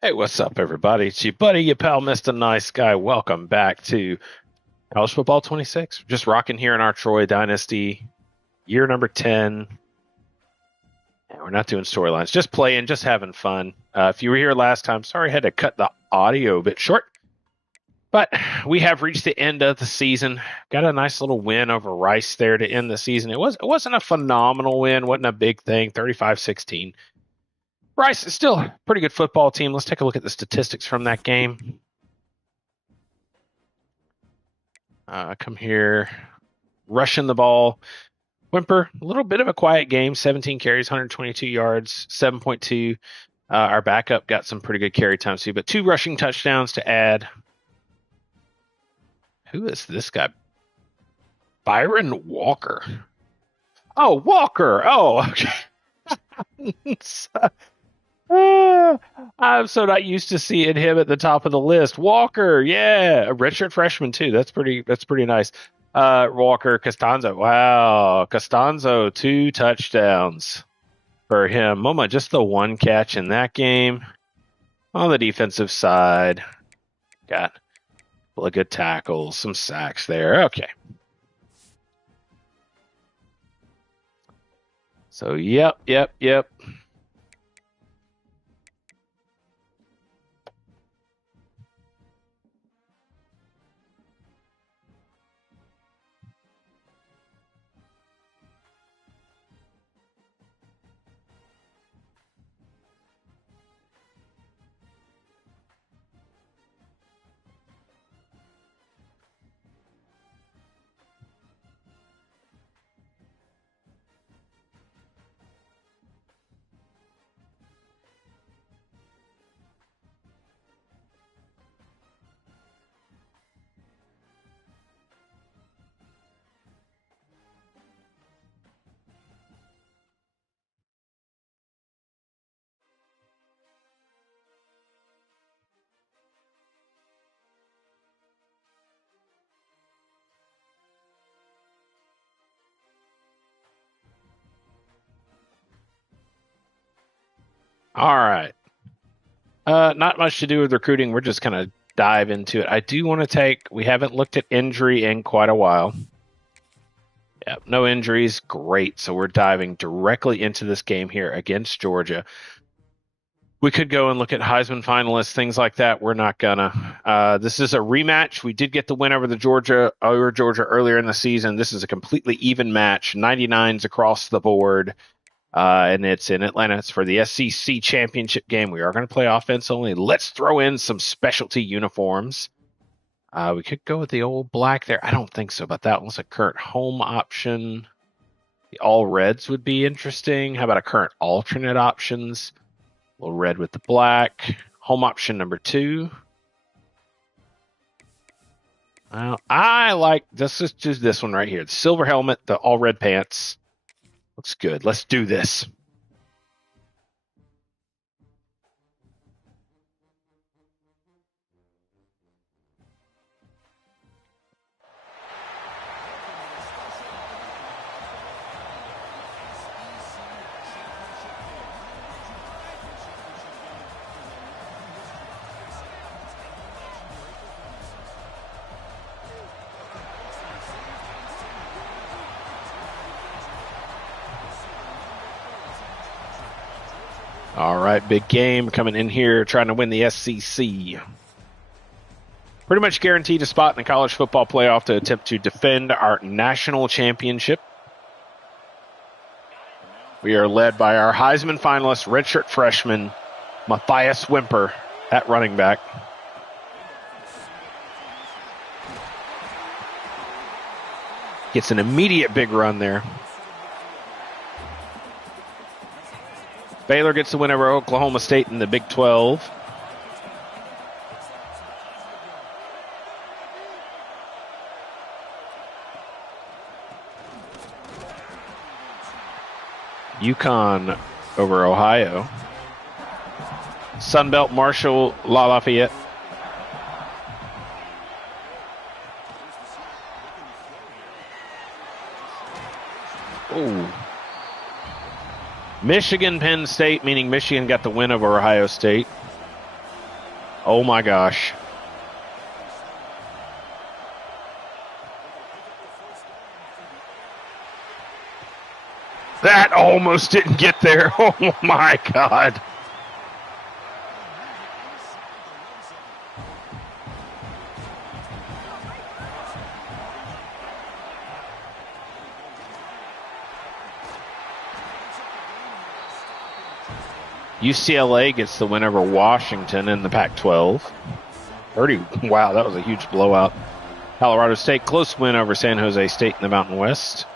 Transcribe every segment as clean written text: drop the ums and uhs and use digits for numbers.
Hey, what's up, everybody? It's your buddy, your pal, Mr. Nice Guy. Welcome back to College Football 26. Just rocking here in our Troy Dynasty, year number 10. And we're not doing storylines, just playing, just having fun. If you were here last time, sorry I had to cut the audio a bit short. But we have reached the end of the season. Got a nice little win over Rice there to end the season. It wasn't a phenomenal win, wasn't a big thing, 35-16. Rice is still a pretty good football team. Let's take a look at the statistics from that game. Come here, rushing the ball. Whymper, a little bit of a quiet game, 17 carries, 122 yards, 7.2. Our backup got some pretty good carry time too, but 2 rushing touchdowns to add. Who is this guy? Byron Walker. Oh, Walker. Oh, okay. I'm so not used to seeing him at the top of the list. Walker, yeah, a redshirt freshman too. That's pretty nice. Walker, Costanzo. Wow, Costanzo, 2 touchdowns for him. Moma, just the 1 catch in that game. On the defensive side, got a couple of good tackles, some sacks there. Okay. So, yep. All right. Not much to do with recruiting. We're just kind of dive into it. I do want to we haven't looked at injury in quite a while. Yeah, no injuries. Great. So we're diving directly into this game here against Georgia. We could go and look at Heisman finalists, things like that. We're not gonna. This is a rematch. We did get the win over Georgia earlier in the season. This is a completely even match. 99s across the board. And it's in Atlanta. It's for the SEC championship game. We are going to play offense only. Let's throw in some specialty uniforms. We could go with the old black there. I don't think so, but that one's a current home option. The all reds would be interesting. How about a current alternate options? A little red with the black. Home option number 2. Well, I like this. Is just this one right here. The silver helmet, the all red pants. Looks good. Let's do this. All right, big game coming in here, trying to win the SEC. Pretty much guaranteed a spot in the college football playoff to attempt to defend our national championship. We are led by our Heisman finalist, redshirt freshman, Matthias Whymper at running back. Gets an immediate big run there. Baylor gets the win over Oklahoma State in the Big 12. UConn over Ohio. Sunbelt Marshall Lafayette. Ooh. Michigan, Penn State, meaning Michigan got the win over Ohio State. Oh my gosh. That almost didn't get there. Oh my God. UCLA gets the win over Washington in the Pac-12. Wow, that was a huge blowout. Colorado State, close win over San Jose State in the Mountain West.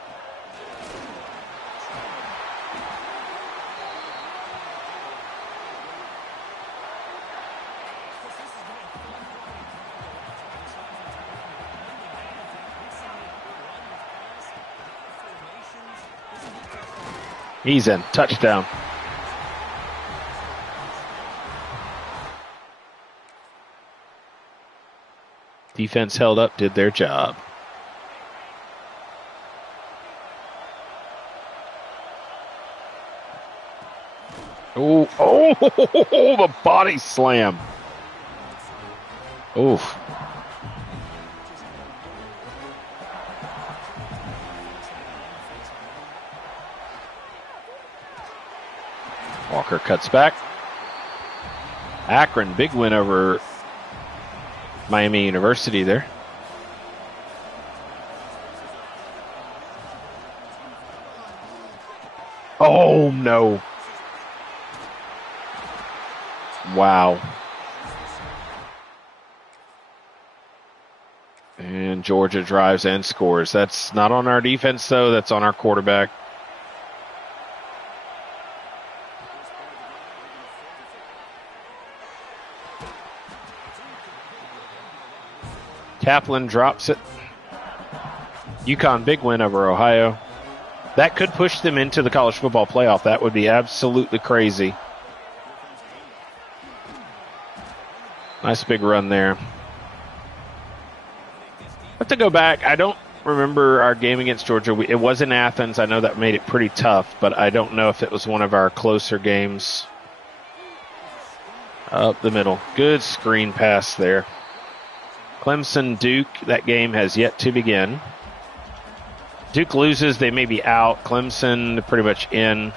He's in. Touchdown. Defense held up, did their job. Oh, the body slam. Oof. Walker cuts back. Akron, big win over Miami University there. Oh, no. Wow. And Georgia drives and scores. That's not on our defense, though. That's on our quarterback. Kaplan drops it. UConn, big win over Ohio. That could push them into the college football playoff. That would be absolutely crazy. Nice big run there. I have to go back. I don't remember our game against Georgia. It was in Athens. I know that made it pretty tough, but I don't know if it was one of our closer games. Up the middle. Good screen pass there. Clemson, Duke, that game has yet to begin. Duke loses, they may be out. Clemson pretty much in.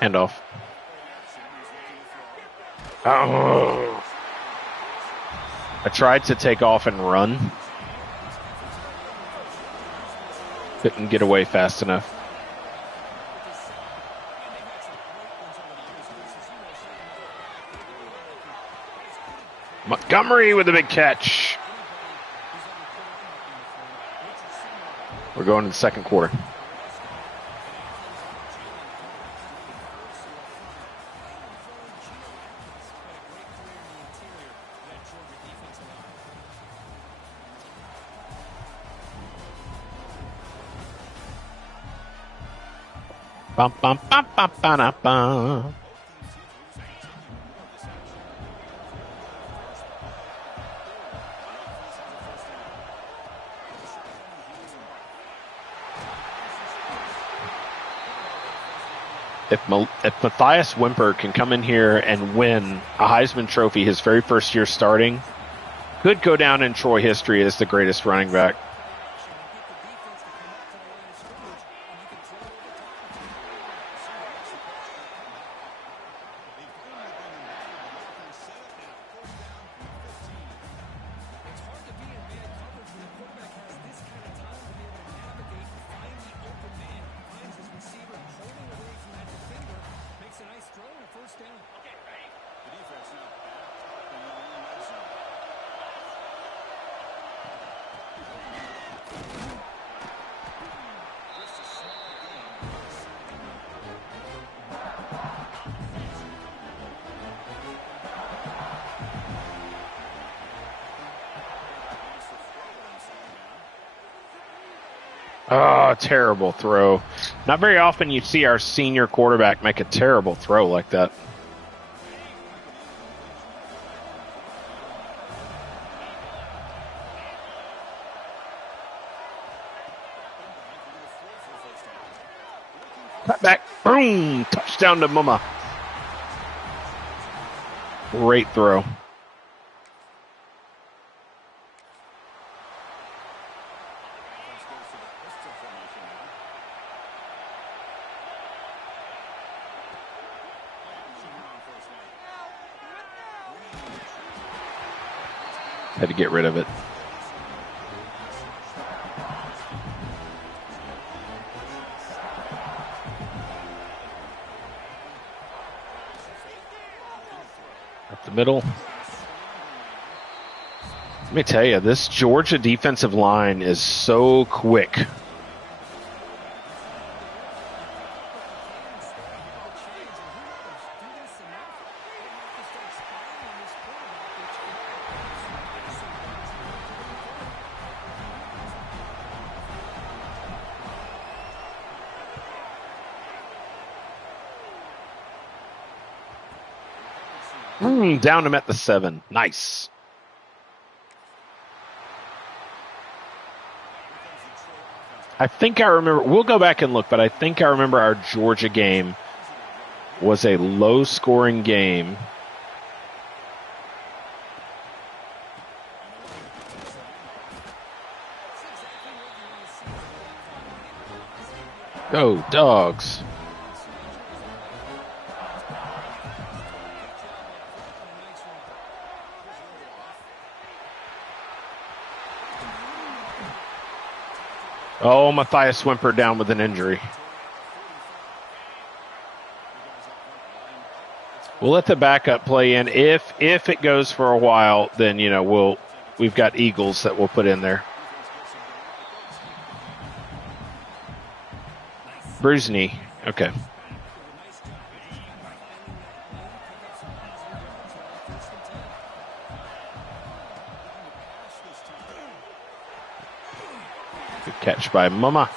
Handoff. Oh. I tried to take off and run. Couldn't get away fast enough. Montgomery with a big catch. We're going to the second quarter. Bum, bum, bum, bum, bum, bum. If Matthias Wimper can come in here and win a Heisman Trophy his very first year starting, could go down in Troy history as the greatest running back. Oh, terrible throw. Not very often you see our senior quarterback make a terrible throw like that. Cut back. Boom. Touchdown to Mama. Great throw. Had to get rid of it. Up the middle. Let me tell you, this Georgia defensive line is so quick. Down him at the 7. Nice. I think I remember. We'll go back and look, but I think I remember our Georgia game was a low-scoring game. Go, Dogs. Oh, Matthias Wimper down with an injury. We'll let the backup play in. If it goes for a while, then we've got Eagles that we'll put in there. Bruised knee. Okay. Good catch by Mama.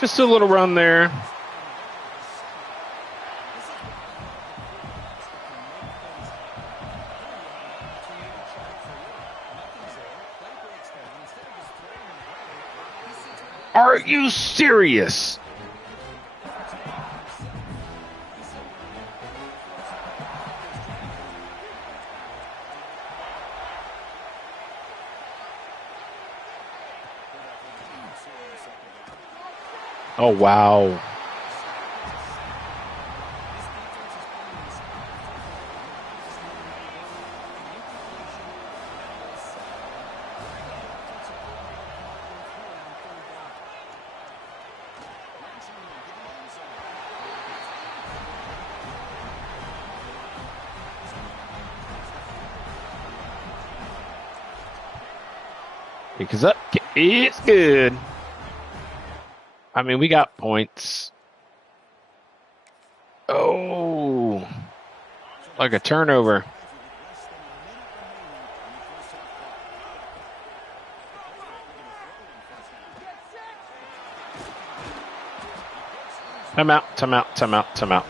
Just a little run there. Are you serious? Oh, wow. Because up, it's good. I mean, we got points. Oh, like a turnover. Time out, time out, time out, time out.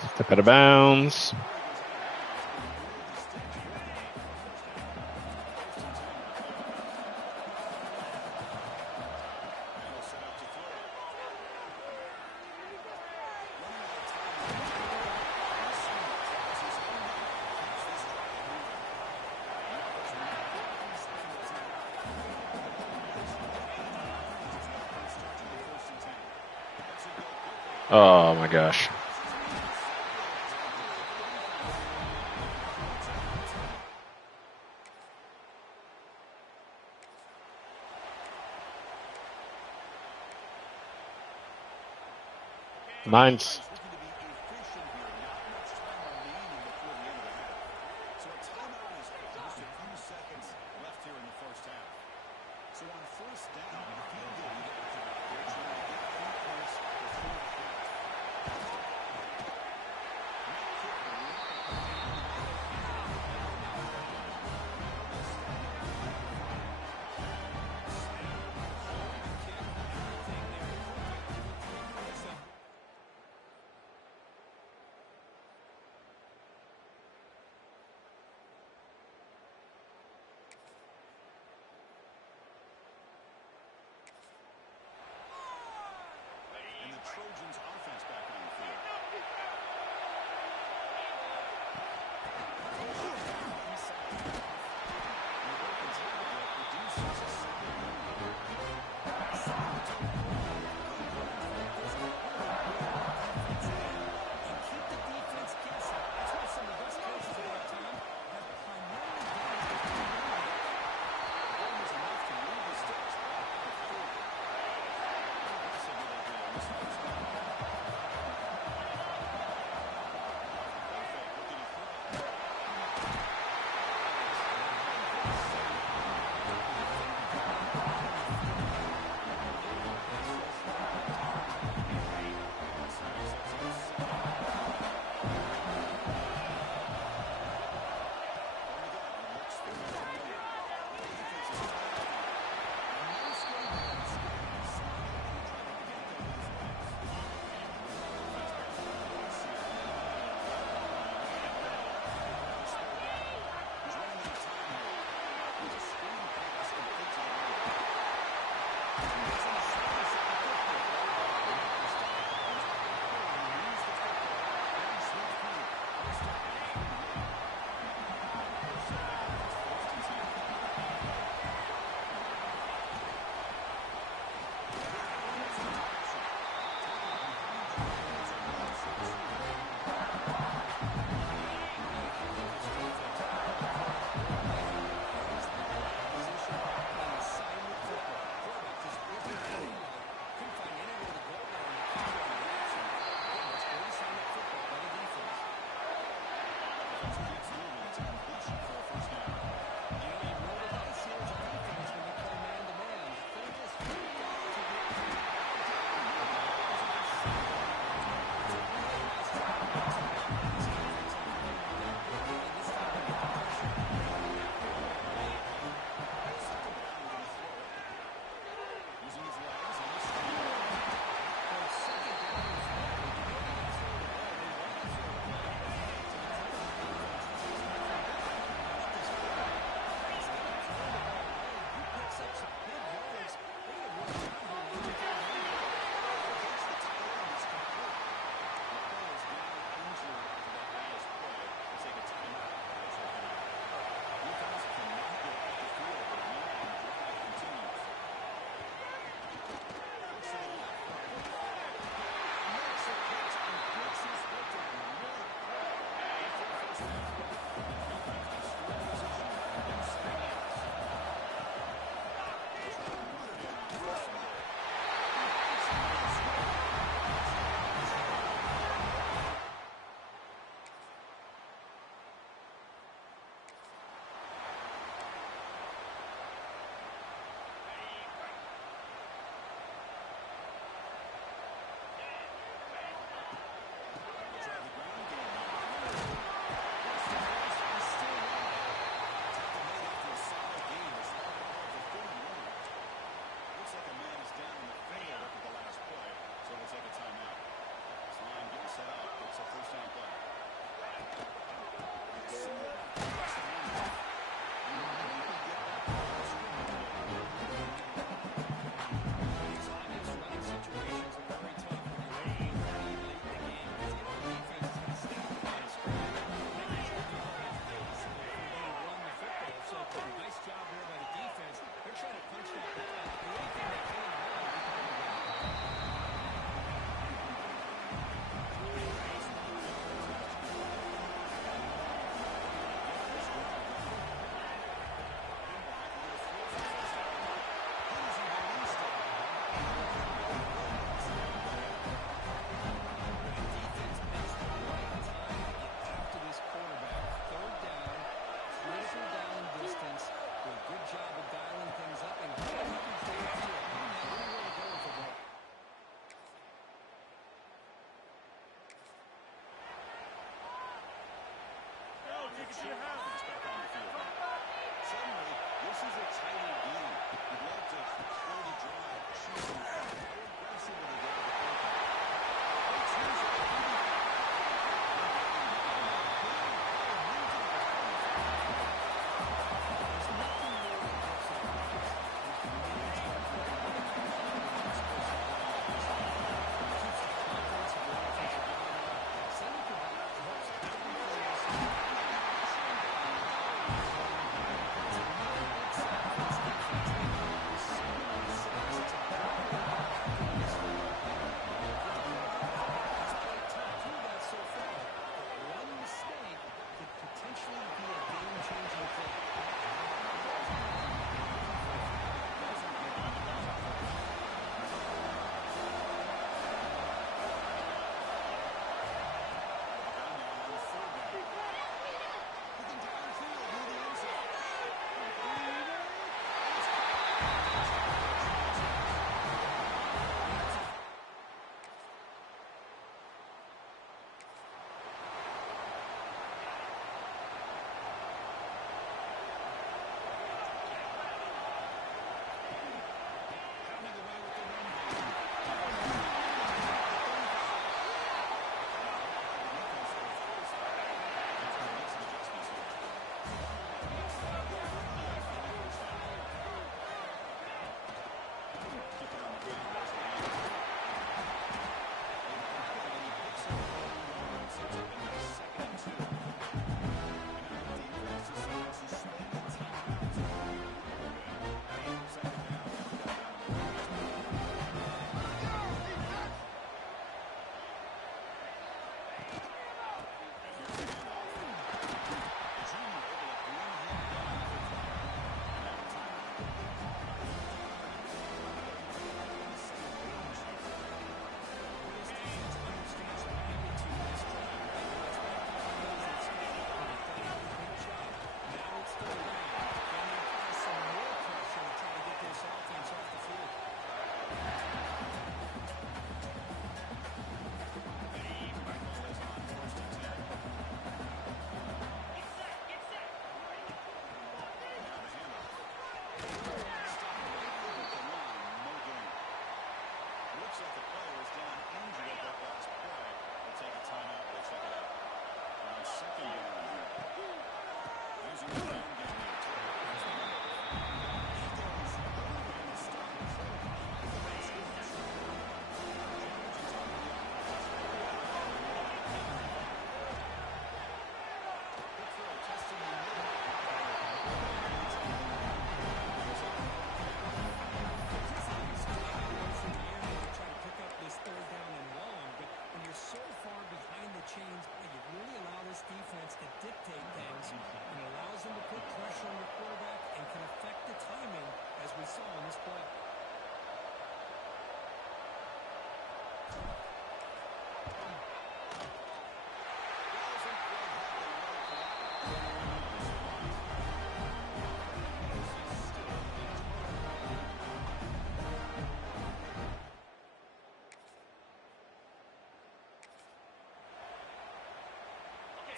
Step out of bounds. Oh my gosh. Mine's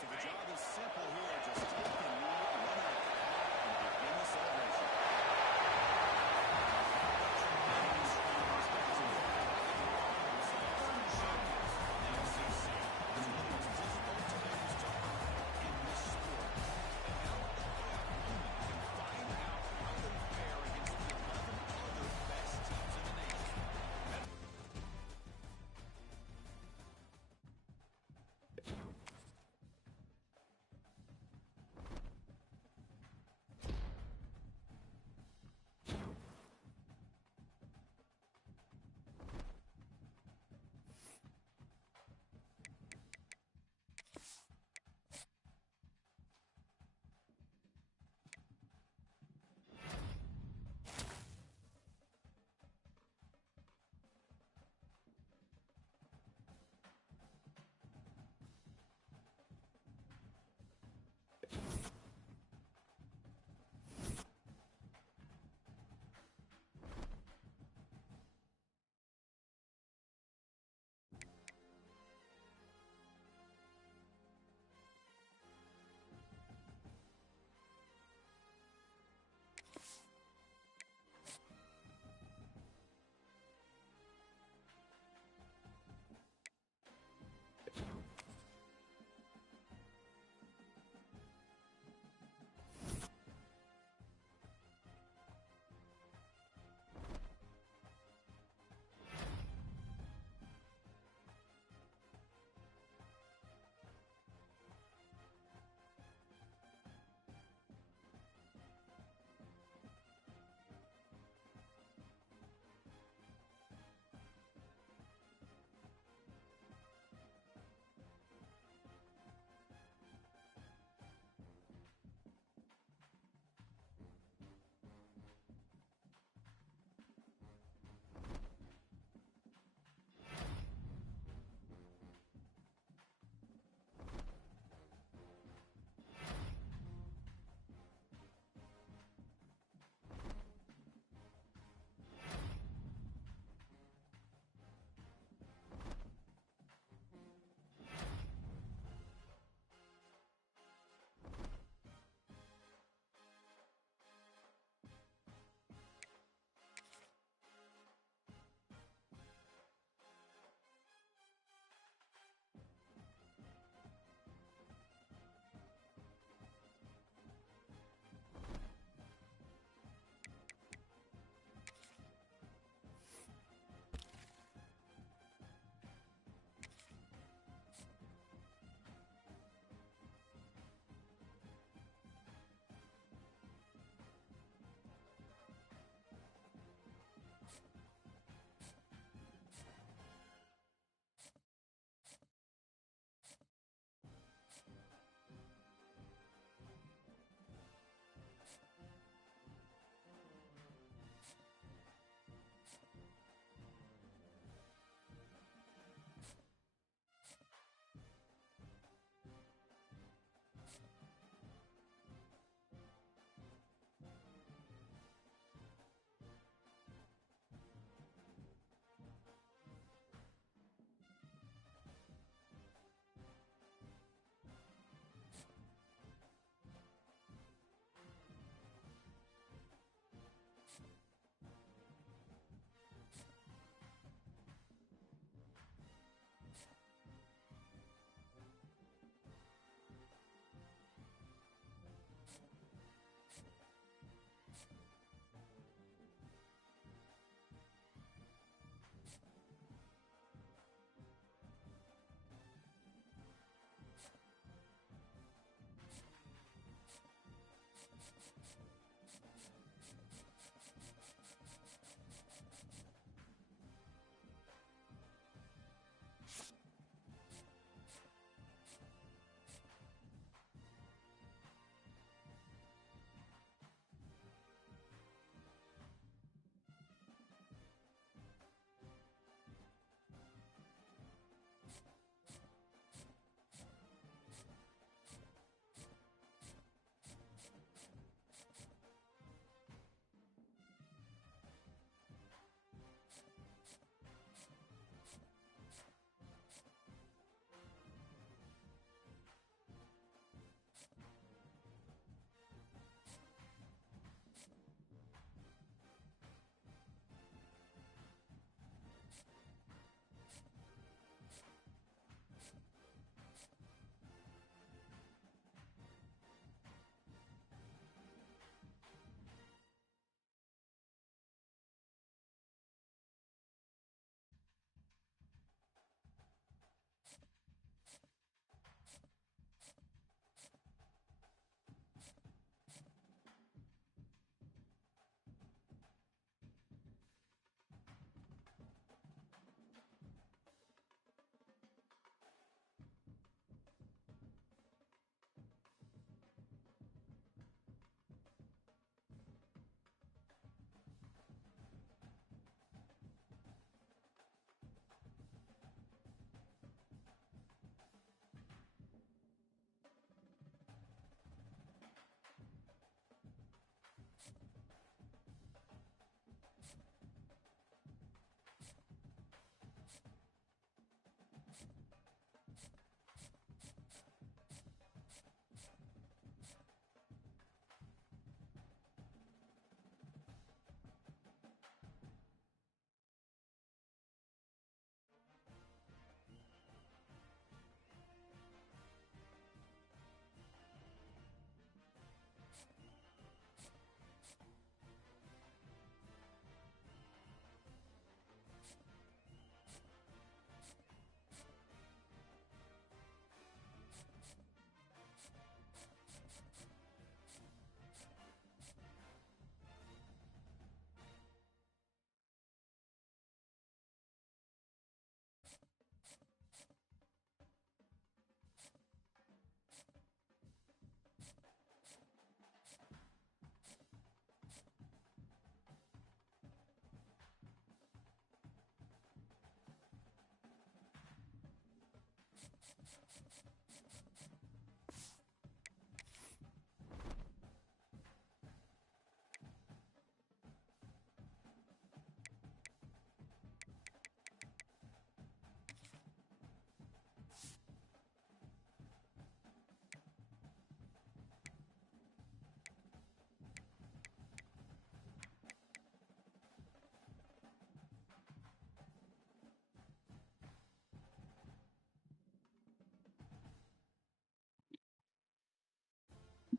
So the job is simple here. Just take the lead, run out the clock, and begin the celebration.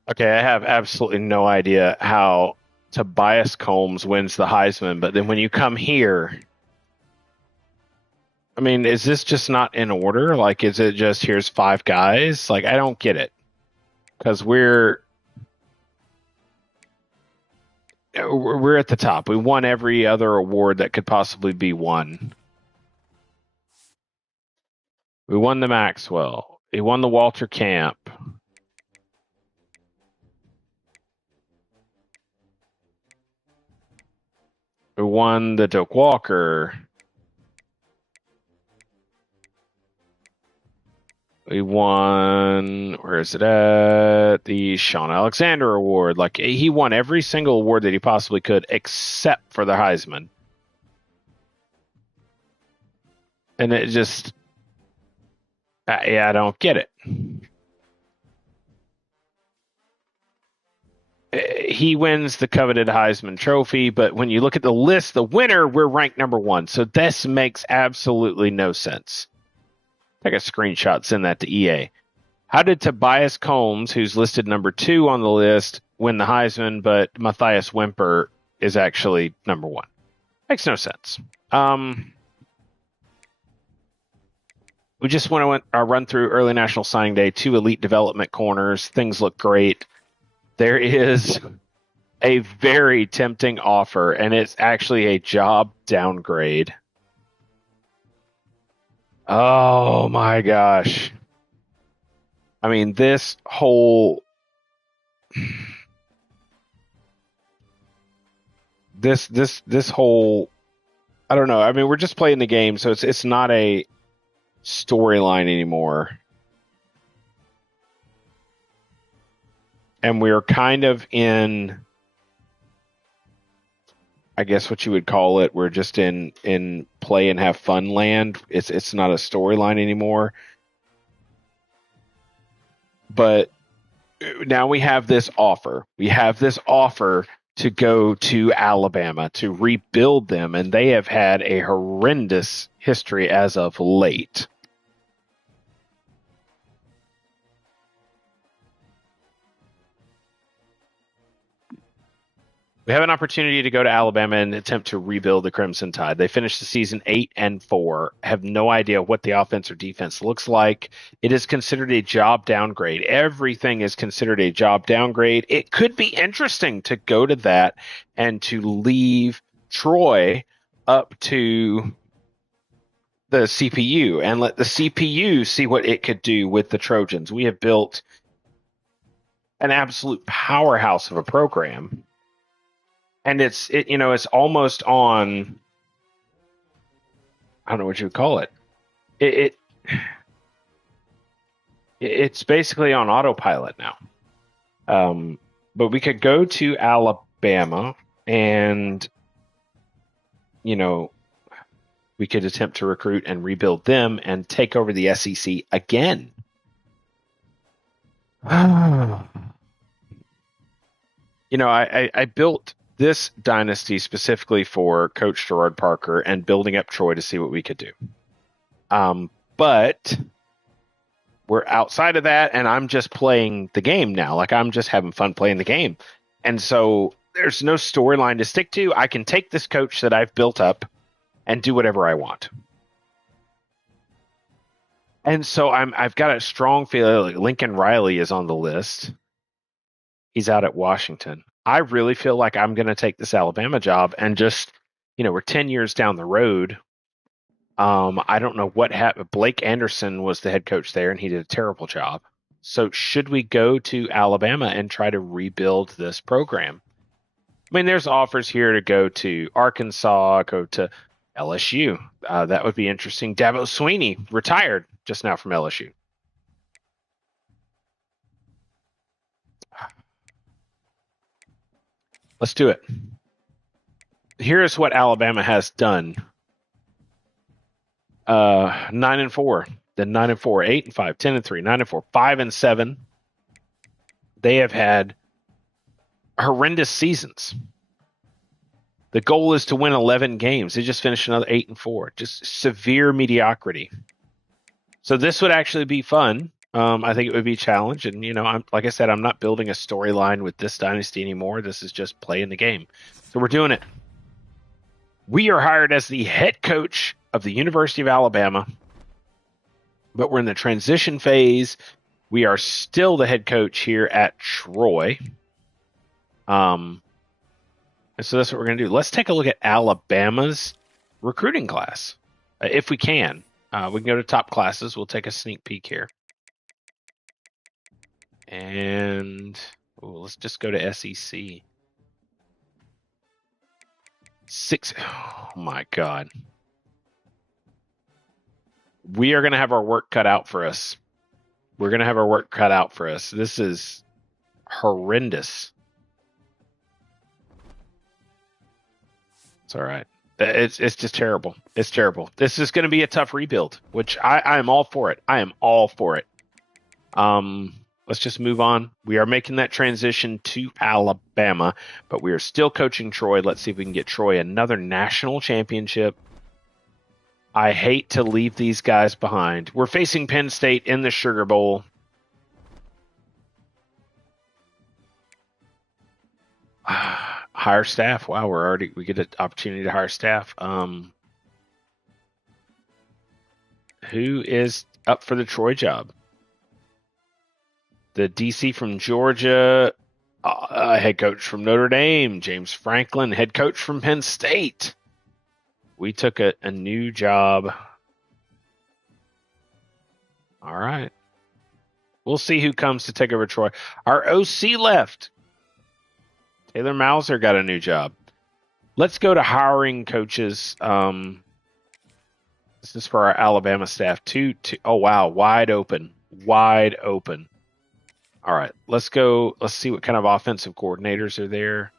Okay, I have absolutely no idea how Tobias Combs wins the Heisman, but then when you come here, I mean, is this just not in order? Like, is it just here's five guys? Like, I don't get it because we're at the top. We won every other award that could possibly be won. We won the Maxwell. We won the Walter Camp. We won the Doak Walker. We won, where is it at? The Sean Alexander Award. Like, he won every single award that he possibly could except for the Heisman. And it just, yeah, I don't get it. He wins the coveted Heisman Trophy, but when you look at the list, the winner, we're ranked number one. So this makes absolutely no sense. Take a screenshot, send that to EA. How did Tobias Combs, who's listed number 2 on the list, win the Heisman, but Matthias Wimper is actually number 1? Makes no sense. We just want to run through early National Signing Day, 2 elite development corners. Things look great. There is a very tempting offer, and it's actually a job downgrade. Oh my gosh. I mean, this whole this whole, I don't know. I mean, we're just playing the game, so it's not a storyline anymore. And we're kind of in, I guess what you would call it, we're just in play and have fun land. It's not a storyline anymore. But now we have this offer. We have this offer to go to Alabama to rebuild them, and they have had a horrendous history as of late. We have an opportunity to go to Alabama and attempt to rebuild the Crimson Tide. They finished the season 8-4, have no idea what the offense or defense looks like. It is considered a job downgrade. Everything is considered a job downgrade. It could be interesting to go to that and to leave Troy up to the CPU and let the CPU see what it could do with the Trojans. We have built an absolute powerhouse of a program. And it's almost on, I don't know what you would call it. It's basically on autopilot now. But we could go to Alabama and, we could attempt to recruit and rebuild them and take over the SEC again. I built this dynasty specifically for Coach Gerard Parker and building up Troy to see what we could do. But we're outside of that, and I'm just playing the game now. Like, I'm just having fun playing the game. And so there's no storyline to stick to. I can take this coach that I've built up and do whatever I want. And so I've got a strong feeling like Lincoln Riley is on the list. He's out at Washington. I really feel like I'm going to take this Alabama job and just, we're 10 years down the road. I don't know what happened. Blake Anderson was the head coach there, and he did a terrible job. So should we go to Alabama and try to rebuild this program? I mean, there's offers here to go to Arkansas, go to LSU. That would be interesting. Dabo Sweeney retired just now from LSU. Let's do it. Here's what Alabama has done. 9-4, then 9-4, 8-5, 10-3, 9-4, 5-7. They have had horrendous seasons. The goal is to win 11 games. They just finished another 8-4. Just severe mediocrity. So this would actually be fun. I think it would be a challenge, and I'm like I said, I'm not building a storyline with this dynasty anymore. This is just playing the game. So we're doing it. We are hired as the head coach of the University of Alabama, but we're in the transition phase. We are still the head coach here at Troy. And so that's what we're going to do. Let's take a look at Alabama's recruiting class, if we can. We can go to top classes. We'll take a sneak peek here. And let's just go to SEC. Oh my God. We are going to have our work cut out for us. We're going to have our work cut out for us. This is horrendous. It's all right. It's just terrible. It's terrible. This is going to be a tough rebuild, which I am all for it. I am all for it. Let's just move on. We are making that transition to Alabama, but we are still coaching Troy. Let's see if we can get Troy another national championship. I hate to leave these guys behind. We're facing Penn State in the Sugar Bowl. Hire staff. Wow, we get an opportunity to hire staff. Who is up for the Troy job? The DC from Georgia, head coach from Notre Dame, James Franklin, head coach from Penn State. We took a new job. All right. We'll see who comes to take over Troy. Our OC left. Taylor Mauser got a new job. Let's go to hiring coaches. This is for our Alabama staff. Oh, wow. Wide open. Wide open. All right. Let's go. Let's see what kind of offensive coordinators are there.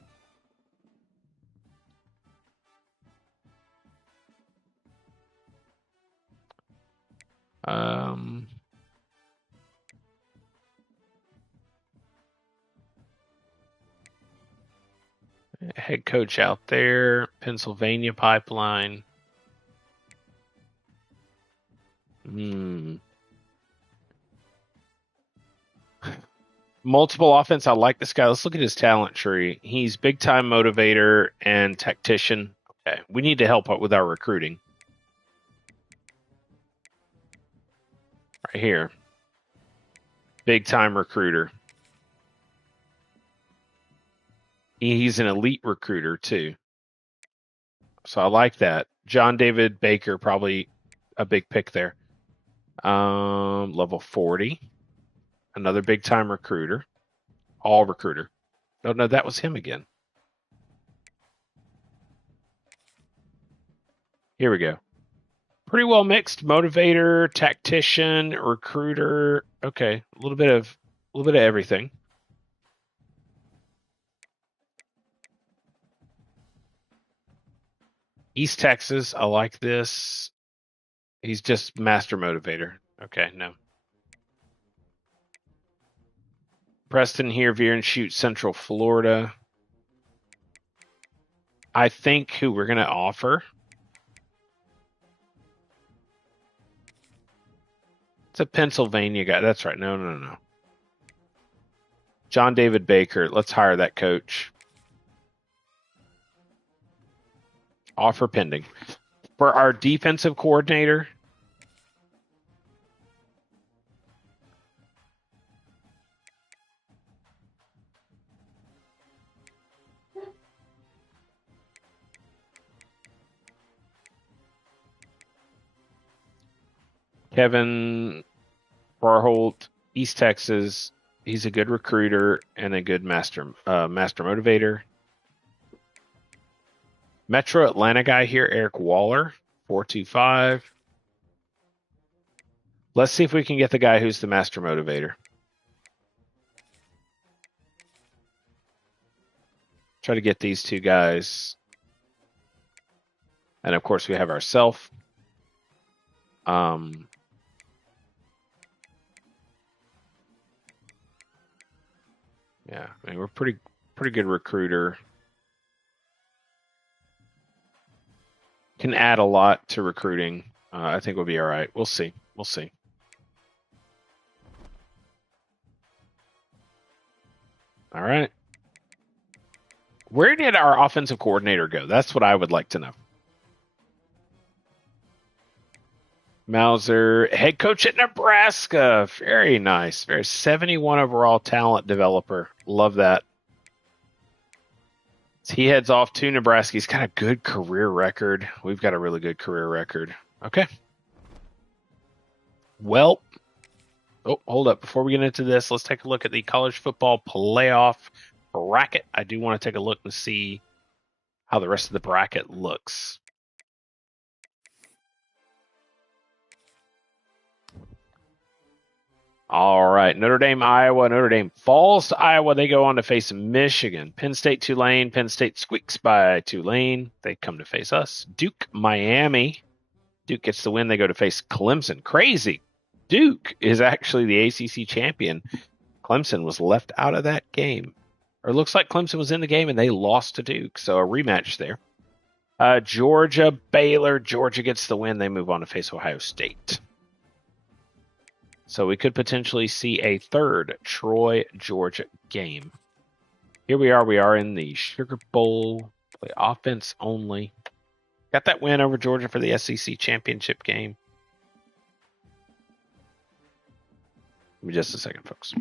Head coach out there, Pennsylvania Pipeline. Multiple offense. I like this guy. Let's look at his talent tree. He's big time motivator and tactician. Okay, we need to help out with our recruiting. Right here, big time recruiter. He's an elite recruiter too. So I like that. John David Baker, probably a big pick there. Level 40. Another big time recruiter. All recruiter. Oh, no, that was him again. Here we go. Pretty well mixed. Motivator, tactician, recruiter. Okay, a little bit of everything. East Texas, I like this. He's just master motivator. Okay, no. Preston here, veer and shoot Central Florida. I think who we're going to offer. It's a Pennsylvania guy. That's right. No. John David Baker. Let's hire that coach. Offer pending. For our defensive coordinator, Kevin Barholt, East Texas. He's a good recruiter and a good master motivator. Metro Atlanta guy here, Eric Waller, 425. Let's see if we can get the guy who's the master motivator. Try to get these two guys. And of course we have ourselves. Yeah, I mean, we're pretty good recruiter. Can add a lot to recruiting. I think we'll be all right. We'll see. All right. Where did our offensive coordinator go? That's what I would like to know. Mauser, head coach at Nebraska. Very nice. Very 71 overall talent developer. Love that. So he heads off to Nebraska. He's got a good career record. We've got a really good career record. Okay. Well, hold up. Before we get into this, let's take a look at the college football playoff bracket. I do want to take a look and see how the rest of the bracket looks. All right, Notre Dame, Iowa. Notre Dame falls to Iowa. They go on to face Michigan. Penn State, Tulane. Penn State squeaks by Tulane. They come to face us. Duke, Miami. Duke gets the win. They go to face Clemson. Crazy. Duke is actually the ACC champion. Clemson was left out of that game. Or it looks like Clemson was in the game and they lost to Duke. So a rematch there. Georgia, Baylor. Georgia gets the win. They move on to face Ohio State. So we could potentially see a third Troy-Georgia game. Here we are. We are in the Sugar Bowl. Play offense only. Got that win over Georgia for the SEC championship game. Give me just a second, folks.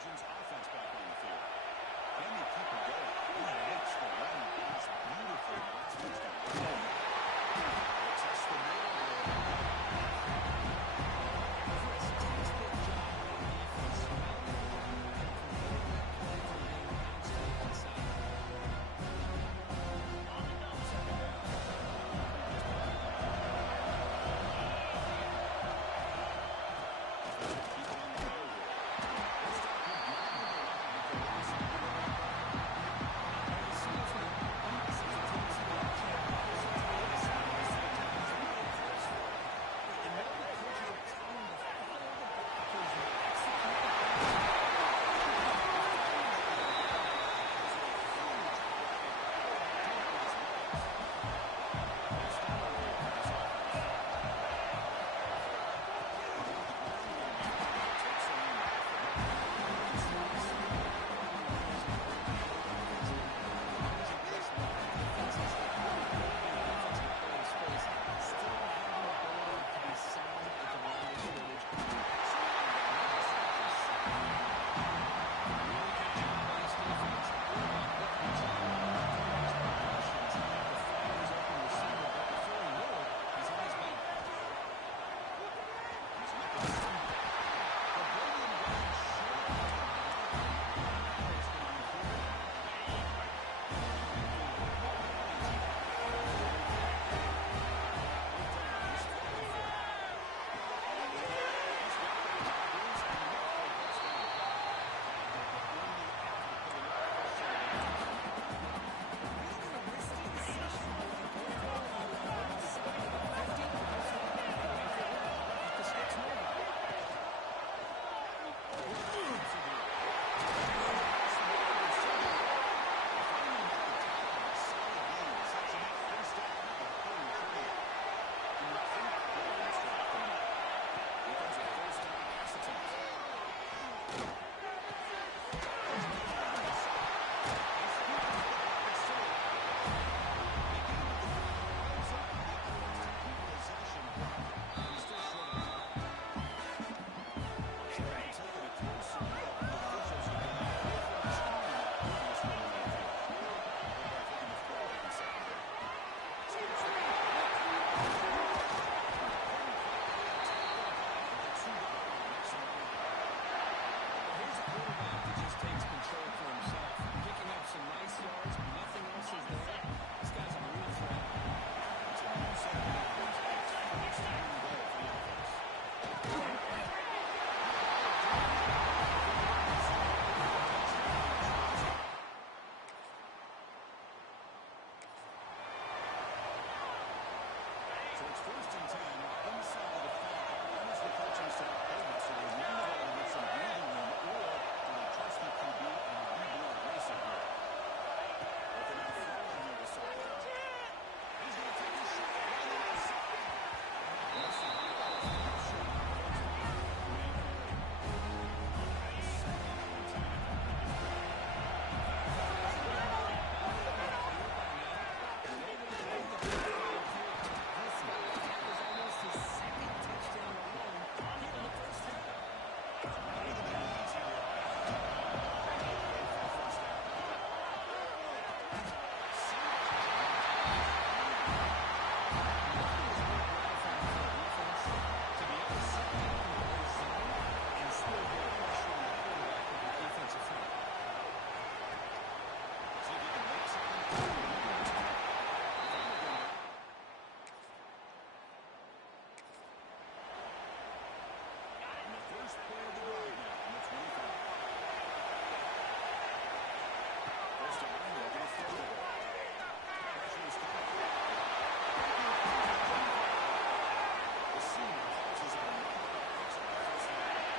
Trojans offense back on the field. Can they keep it going? He makes the run pass beautifully. That's touchdown. They test the middle. Chris, textbook job on defense. Smell the line and converting that play from being bounce to the outside.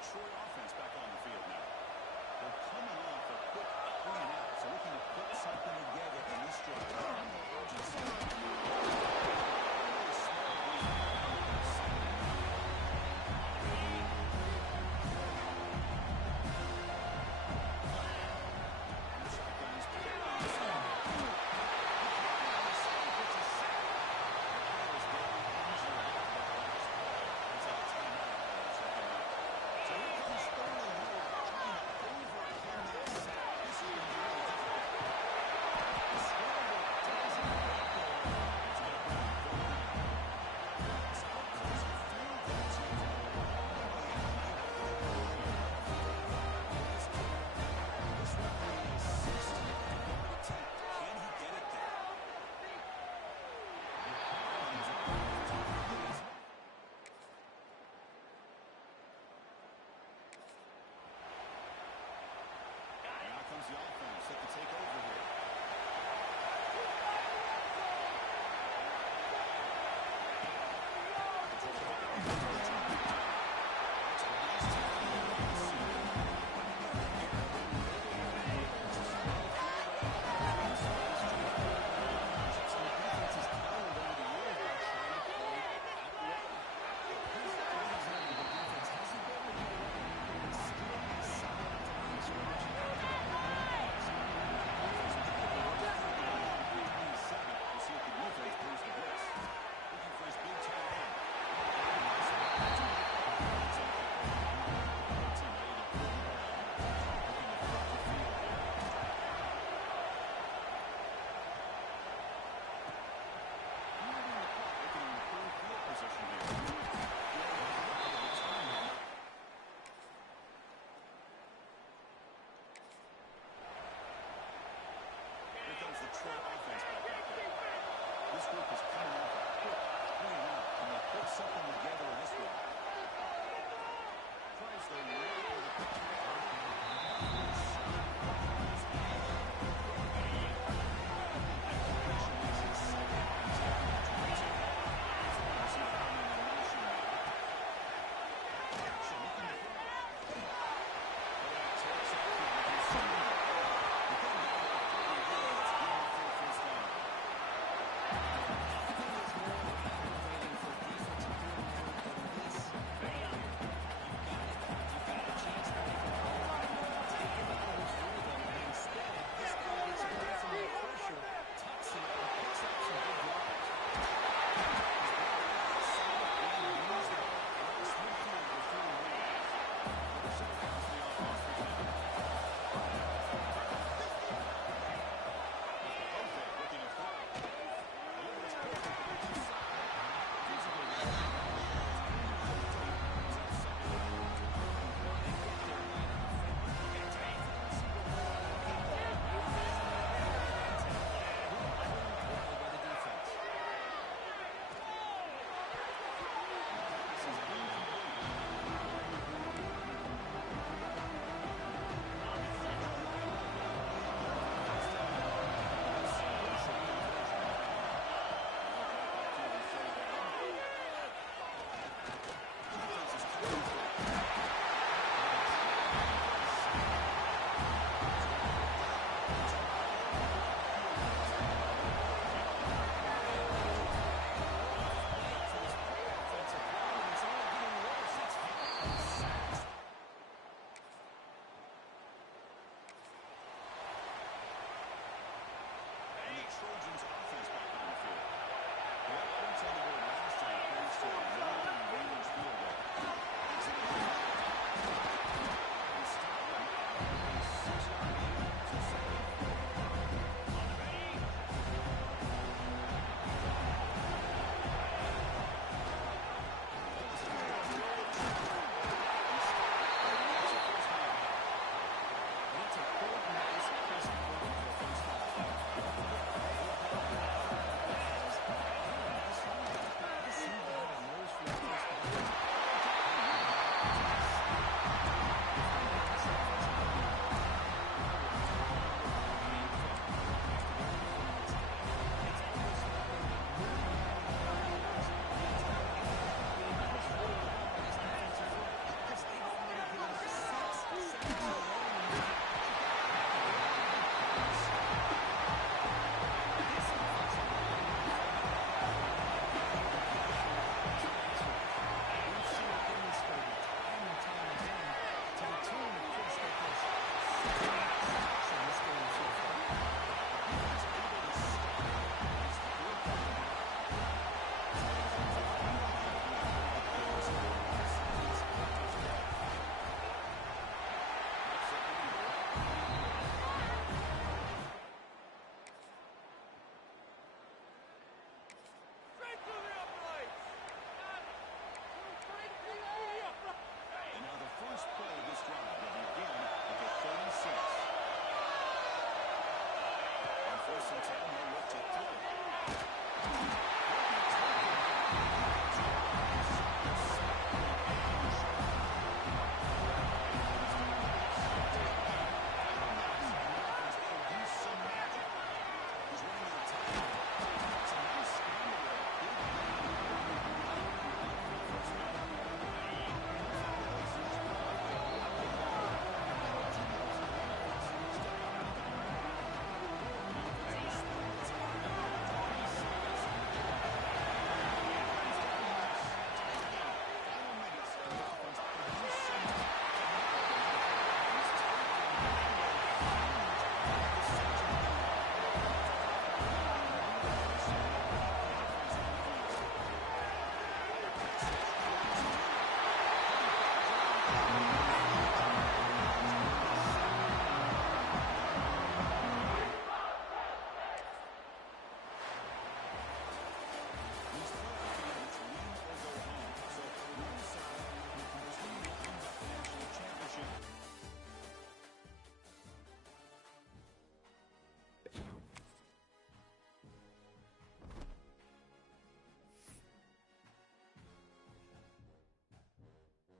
Troy offense back on the field now. They're coming off a quick 3-and-out, so looking to put something together in this drive. No urgency. Really smart read.